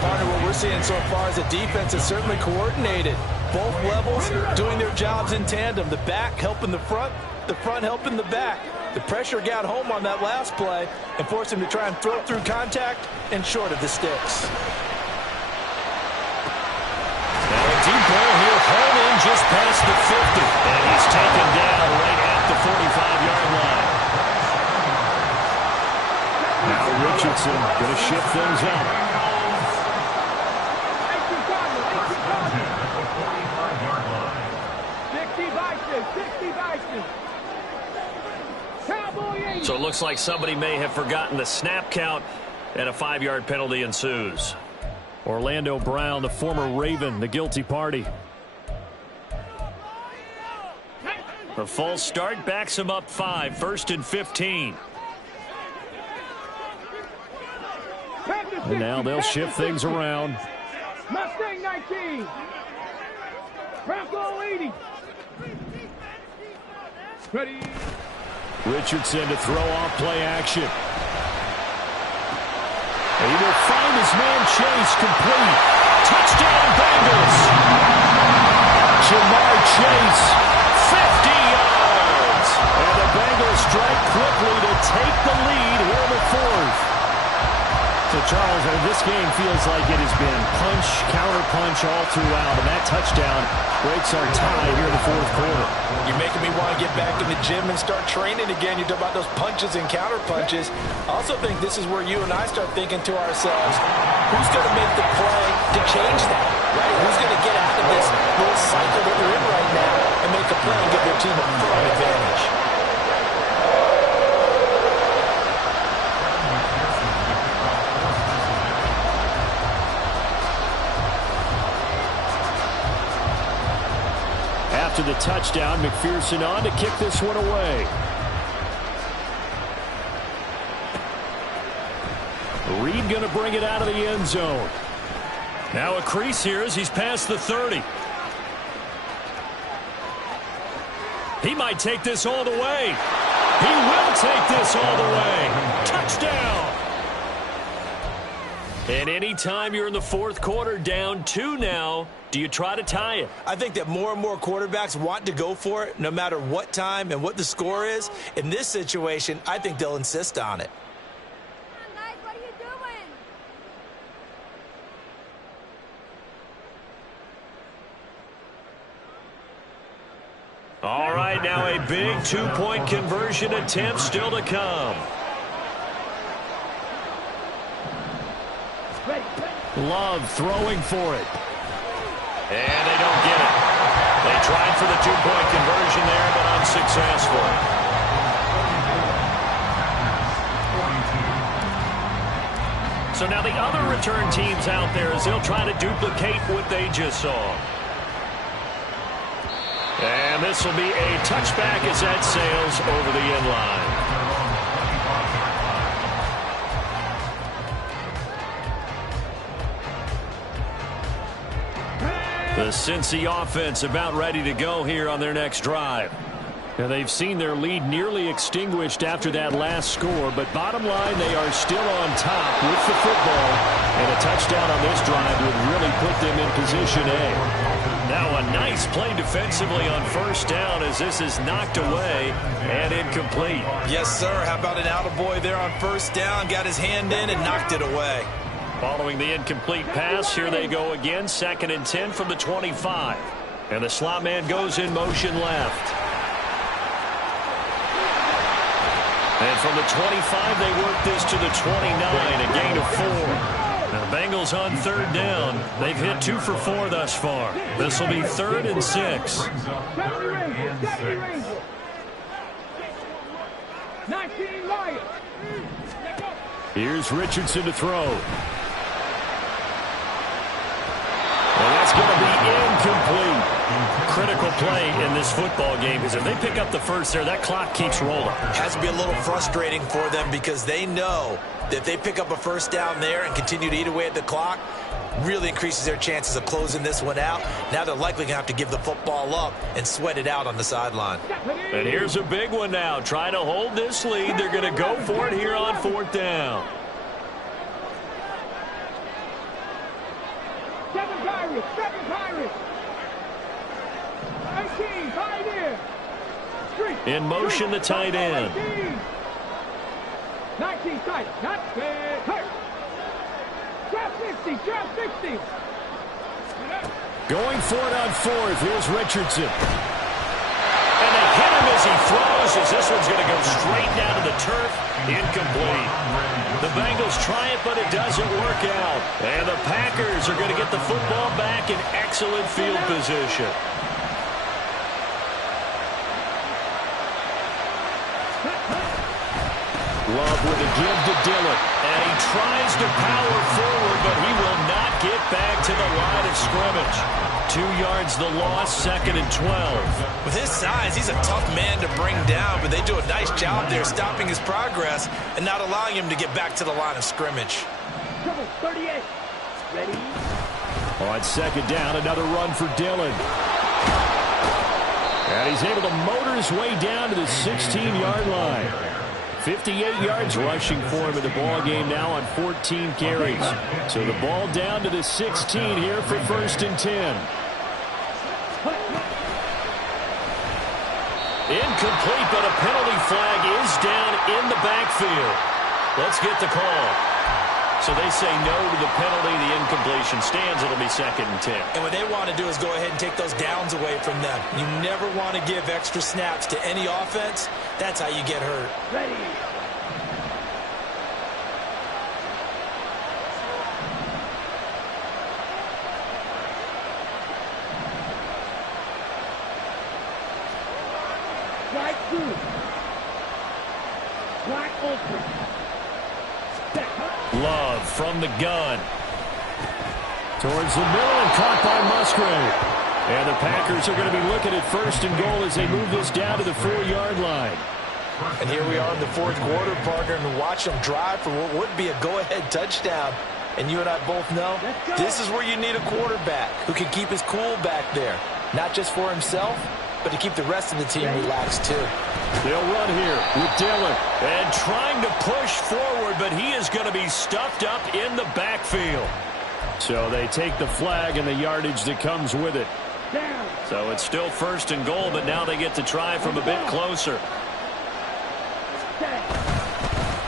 Partner, what we're seeing so far is the defense is certainly coordinated. Both levels doing their jobs in tandem. The back helping the front helping the back. The pressure got home on that last play and forced him to try and throw through contact and short of the sticks. Now a deep ball here, home in just past the 50. And he's taken down right at the 45-yard line. Now Richardson going to shift things up. So it looks like somebody may have forgotten the snap count, and a 5-yard penalty ensues. Orlando Brown, the former Raven, the guilty party. The false start backs him up 5, 1st and 15. And now they'll shift things around. Mustang 19. Bronco 80. Ready. Richardson to throw off play action. And he will find his man Chase complete. Touchdown Bengals. Jamar Chase, 50 yards. And the Bengals strike quickly to take the lead here in the 4th. So, Charles, this game feels like it has been punch, counter-punch all throughout, and that touchdown breaks our tie here in the 4th quarter. You're making me want to get back in the gym and start training again. You talk about those punches and counter-punches. I also think this is where you and I start thinking to ourselves, who's going to make the play to change that, right? Who's going to get out of this little cycle that we're in right now and make a play and give their team a firm advantage? After to the touchdown. McPherson on to kick this one away. Reed going to bring it out of the end zone. Now a crease here as he's past the 30. He might take this all the way. He will take this all the way. Touchdown. And anytime you're in the fourth quarter, down 2 now, do you try to tie it? I think that more and more quarterbacks want to go for it no matter what time and what the score is. In this situation, I think they'll insist on it. What are you doing? All right, now a big 2-point conversion attempt still to come. Love throwing for it. And they don't get it. They tried for the 2-point conversion there, but unsuccessful. So now the other return teams out there as they'll try to duplicate what they just saw. And this will be a touchback as that sails over the end line. The Cincy offense about ready to go here on their next drive. Now they've seen their lead nearly extinguished after that last score, but bottom line, they are still on top with the football, and a touchdown on this drive would really put them in position A. Now a nice play defensively on first down as this is knocked away and incomplete. Yes, sir. How about an attaboy there on first down? Got his hand in and knocked it away. Following the incomplete pass, here they go again. 2nd and 10 from the 25. And the slot man goes in motion left. And from the 25, they work this to the 29, a gain of 4. Now the Bengals on 3rd down. They've hit 2 for 4 thus far. This will be 3rd and 6. 19 Lions. Here's Richardson to throw. And that's going to be incomplete. Critical play in this football game because if they pick up the first there, that clock keeps rolling. Has to be a little frustrating for them because they know that if they pick up a first down there and continue to eat away at the clock, really increases their chances of closing this one out. Now they're likely going to have to give the football up and sweat it out on the sideline. And here's a big one now. Trying to hold this lead. They're going to go for it here on 4th down. 7 Pirates. 18, tight end. In motion, the tight end. 19 tight, not bad. Trap 60, trap 60. Going for it on 4th. Here's Richardson. And they hit him as he throws as this one's going to go straight down to the turf. Incomplete. The Bengals try it, but it doesn't work out. And the Packers are going to get the football back in excellent field position. Love with a give to Dillon. And he tries to power forward, but he will not get back to the line of scrimmage. 2 yards the loss, 2nd and 12. With his size, he's a tough man to bring down, but they do a nice job there stopping his progress and not allowing him to get back to the line of scrimmage. 38. Ready? On 2nd down, another run for Dillon. And he's able to motor his way down to the 16-yard line. 58 yards rushing for him in the ball game now on 14 carries. So the ball down to the 16 here for 1st and 10. Incomplete, but a penalty flag is down in the backfield. Let's get the call. So they say no to the penalty. The incompletion stands. It'll be 2nd and 10. And what they want to do is go ahead and take those downs away from them. You never want to give extra snaps to any offense. That's how you get hurt. Ready. Right through. Black open. Love from the gun. Towards the middle and caught by Musgrave. And the Packers are going to be looking at 1st and goal as they move this down to the 4-yard line. And here we are in the 4th quarter, partner, and watch them drive for what would be a go-ahead touchdown. And you and I both know this is where you need a quarterback who can keep his cool back there. Not just for himself, but to keep the rest of the team relaxed too. They'll run here with Dillon. And trying to push forward, but he is going to be stuffed up in the backfield. So they take the flag and the yardage that comes with it. So it's still 1st and goal, but now they get to try from a bit closer.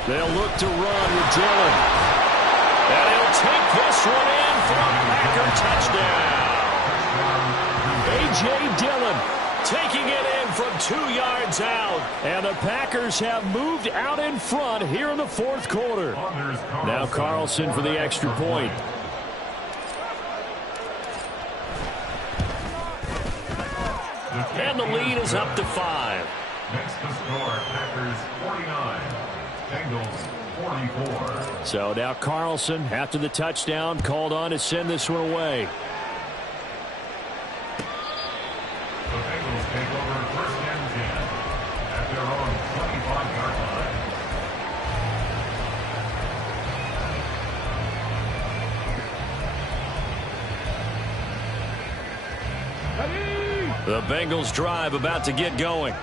They'll look to run with Dillon. And he'll take this one in for a Packer touchdown. A.J. Dillon taking it in from 2 yards out. And the Packers have moved out in front here in the 4th quarter. Now Carlson for the extra point. And the lead is up to 5. Next to score, Packers 49, Bengals 44. So now Carlson, after the touchdown, called on to send this one away. The Bengals take over 1st and 10 at their own 25-yard line. The Bengals drive about to get going.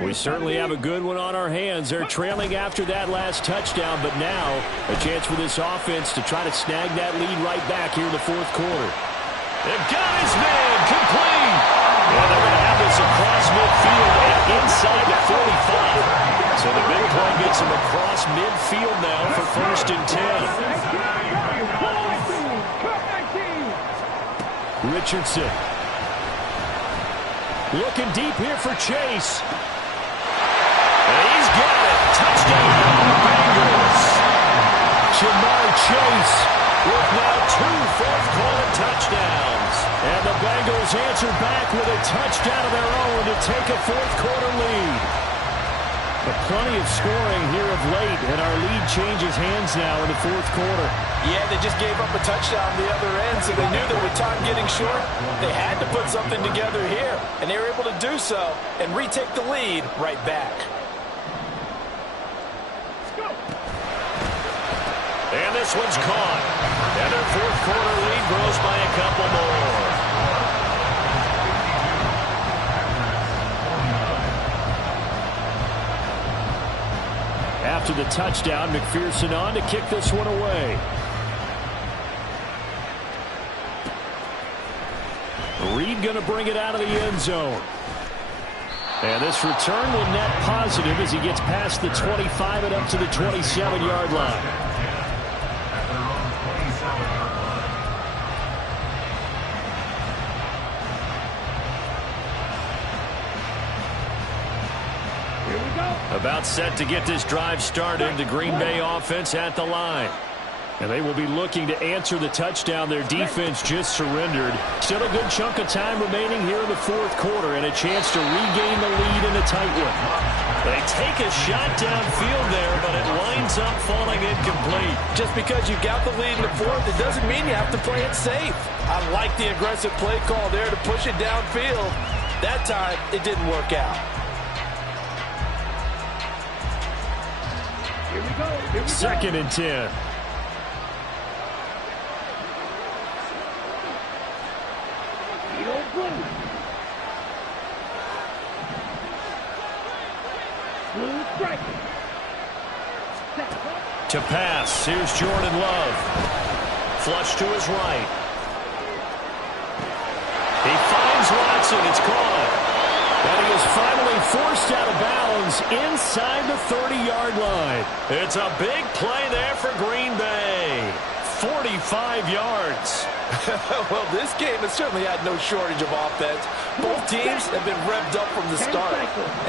We certainly have a good one on our hands. They're trailing after that last touchdown, but now a chance for this offense to try to snag that lead right back here in the 4th quarter. They've got his man complete. And they're going to have this across midfield and inside the 45. So the big play gets them across midfield now for 1st and 10. Richardson. Looking deep here for Chase. And he's got it. Touchdown, Bengals. Jamar Chase with now 2 4th-quarter touchdowns. And the Bengals answer back with a touchdown of their own to take a 4th-quarter lead. But plenty of scoring here of late, and our lead changes hands now in the 4th quarter. Yeah, they just gave up a touchdown on the other end, so they knew that with time getting short, they had to put something together here, and they were able to do so and retake the lead right back. And this one's caught. And their 4th-quarter lead grows by a couple more. After the touchdown, McPherson on to kick this one away. Reed going to bring it out of the end zone. And this return will net positive as he gets past the 25 and up to the 27-yard line. About set to get this drive started. The Green Bay offense at the line. And they will be looking to answer the touchdown their defense just surrendered. Still a good chunk of time remaining here in the 4th quarter and a chance to regain the lead in a tight one. They take a shot downfield there, but it winds up falling incomplete. Just because you got the lead in the 4th, it doesn't mean you have to play it safe. I like the aggressive play call there to push it downfield. That time, it didn't work out. Here we go. 2nd and 10. To pass, here's Jordan Love. Flush to his right. He finds Watson, it's caught. And he is finally forced out of bounds inside the 30-yard line. It's a big play there for Green Bay. 45 yards. Well, this game has certainly had no shortage of offense. Both teams have been revved up from the start.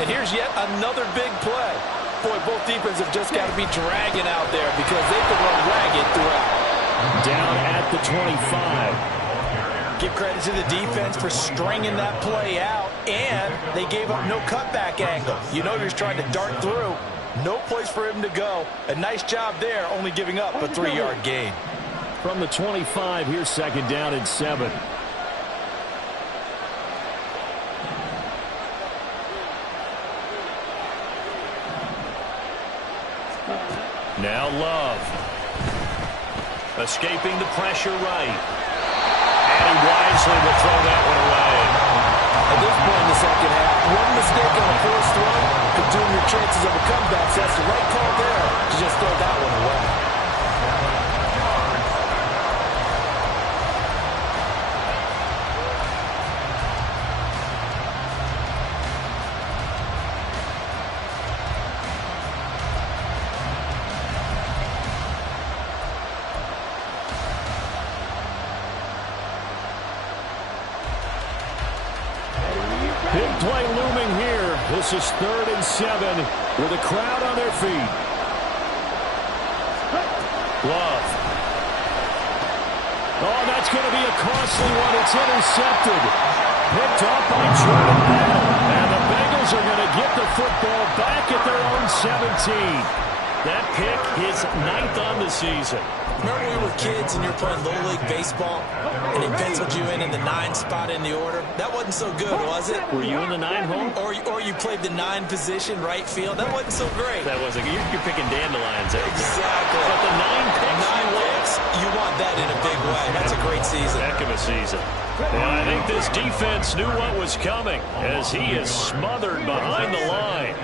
And here's yet another big play. Boy, both defenses have just got to be dragging out there because they can run ragged throughout. Down at the 25. Give credit to the defense for stringing that play out, and they gave up no cutback angle. You know he's trying to dart through. No place for him to go. A nice job there, only giving up a 3-yard gain. From the 25, here's 2nd down and 7. Now Love. Escaping the pressure right. And he wisely will throw that one away. At this point in the second half, one mistake on the first throw could doom your chances of a comeback. So that's the right call there to just throw that one away. Big play looming here. This is 3rd and 7 with a crowd on their feet. Love. Oh, that's going to be a costly one. It's intercepted. Picked up by Jordan Bell. And the Bengals are going to get the football back at their own 17. That pick, his 9th on the season. Remember we were kids and you were playing Little League Baseball and they penciled you in the 9 spot in the order? That wasn't so good, was it? Were you in the 9 hole? Or you played the 9 position, right field? That wasn't so great. That wasn't. You're picking dandelions. Exactly. But the 9 picks, you want that in a big way. That's a great season. Heck of a season. And I think this defense knew what was coming as he is smothered behind the line.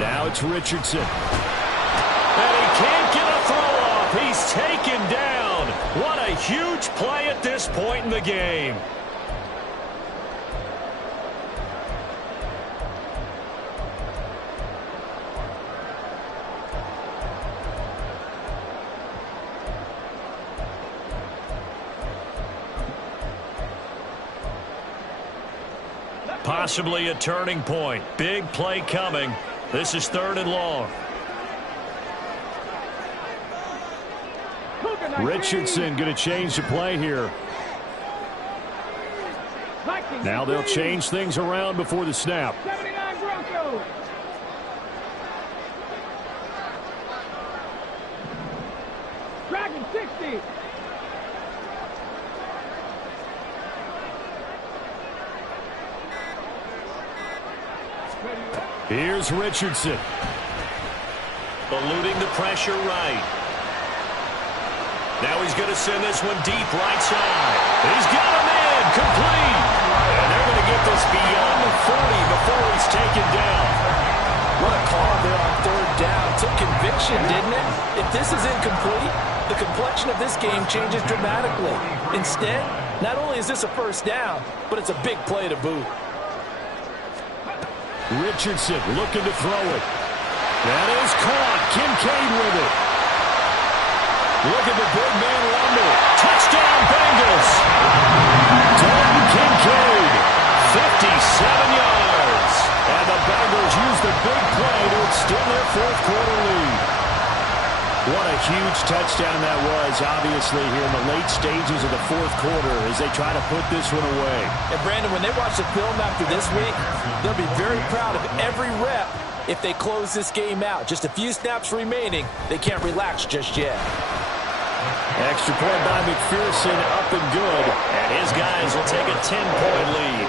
Now it's Richardson. And he can't get a throw off. He's taken down. What a huge play at this point in the game. Possibly a turning point. Big play coming. This is 3rd and long. Richardson going to change the play here. Now they'll change things around before the snap. 79 Broncos. Dragon 60. Here's Richardson. Eluding the pressure right. Now he's going to send this one deep right side. He's got him in. Complete. And they're going to get this beyond the 40 before he's taken down. What a call there on 3rd down. Took conviction, didn't it? If this is incomplete, the complexion of this game changes dramatically. Instead, not only is this a 1st down, but it's a big play to boot. Richardson looking to throw it. That is caught. Kincaid with it. Look at the big man rumble. Touchdown Bengals. Dalton Kincaid, 57 yards. And the Bengals use the big play to extend their 4th quarter lead. What a huge touchdown that was, obviously, here in the late stages of the 4th quarter as they try to put this one away. And, Brandon, when they watch the film after this week, they'll be very proud of every rep if they close this game out. Just a few snaps remaining. They can't relax just yet. Extra point by McPherson, up and good. And his guys will take a 10-point lead.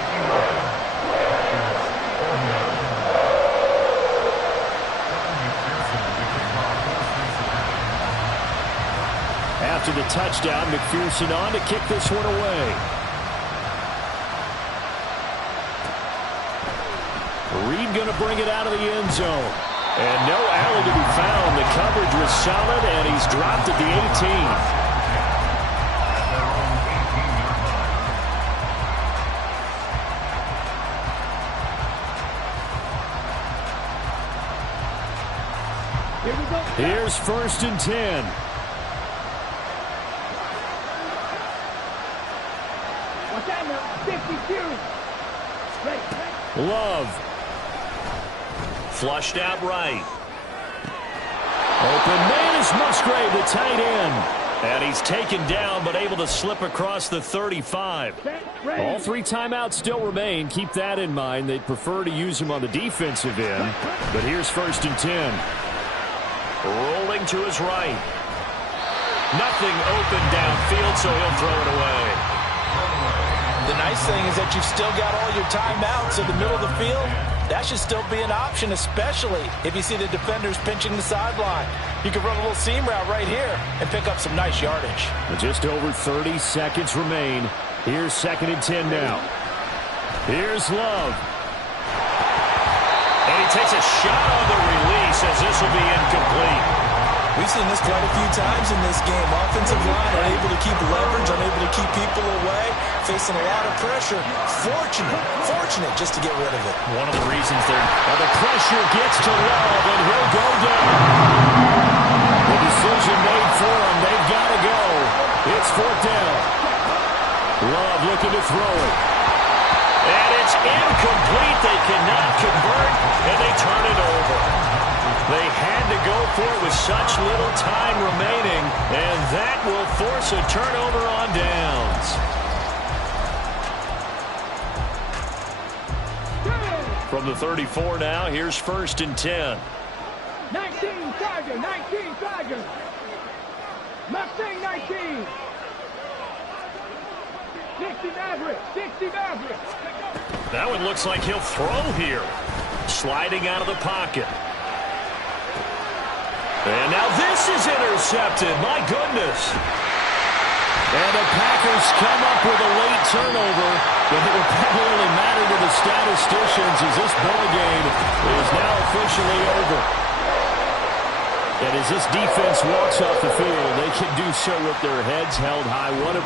After the touchdown, McPherson on to kick this one away. Reed going to bring it out of the end zone. And no alley to be found. The coverage was solid, and he's dropped at the 18. Here's 1st and 10. What's that now? 52. Love. Flushed out right. Open man is Musgrave, the tight end. And he's taken down, but able to slip across the 35. All 3 timeouts still remain. Keep that in mind. They'd prefer to use him on the defensive end. But here's 1st and 10. Rolling to his right. Nothing open downfield, so he'll throw it away. The nice thing is that you've still got all your timeouts in the middle of the field. That should still be an option, especially if you see the defenders pinching the sideline. You can run a little seam route right here and pick up some nice yardage. Just over 30 seconds remain. Here's 2nd and 10 now. Here's Love. And he takes a shot on the release as this will be incomplete. We've seen this quite a few times in this game. Offensive line unable to keep leverage, unable to keep people away, facing a lot of pressure. Fortunate just to get rid of it. One of the reasons the pressure gets to Love, and he'll go down. The decision made for him. They've got to go. It's 4th down. Love looking to throw it. And it's incomplete. They cannot convert, and they turn it over. They had to go for it with such little time remaining, and that will force a turnover on downs. From the 34 now, here's 1st and 10. 19 Tiger, 19 Tiger. Mustang 19. 60 Maverick, 60 Maverick. That one looks like he'll throw here. Sliding out of the pocket. And now this is intercepted. My goodness. And the Packers come up with a late turnover. But it will probably only matter to the statisticians as this ball game is now officially over. And as this defense walks off the field, they can do so with their heads held high. What a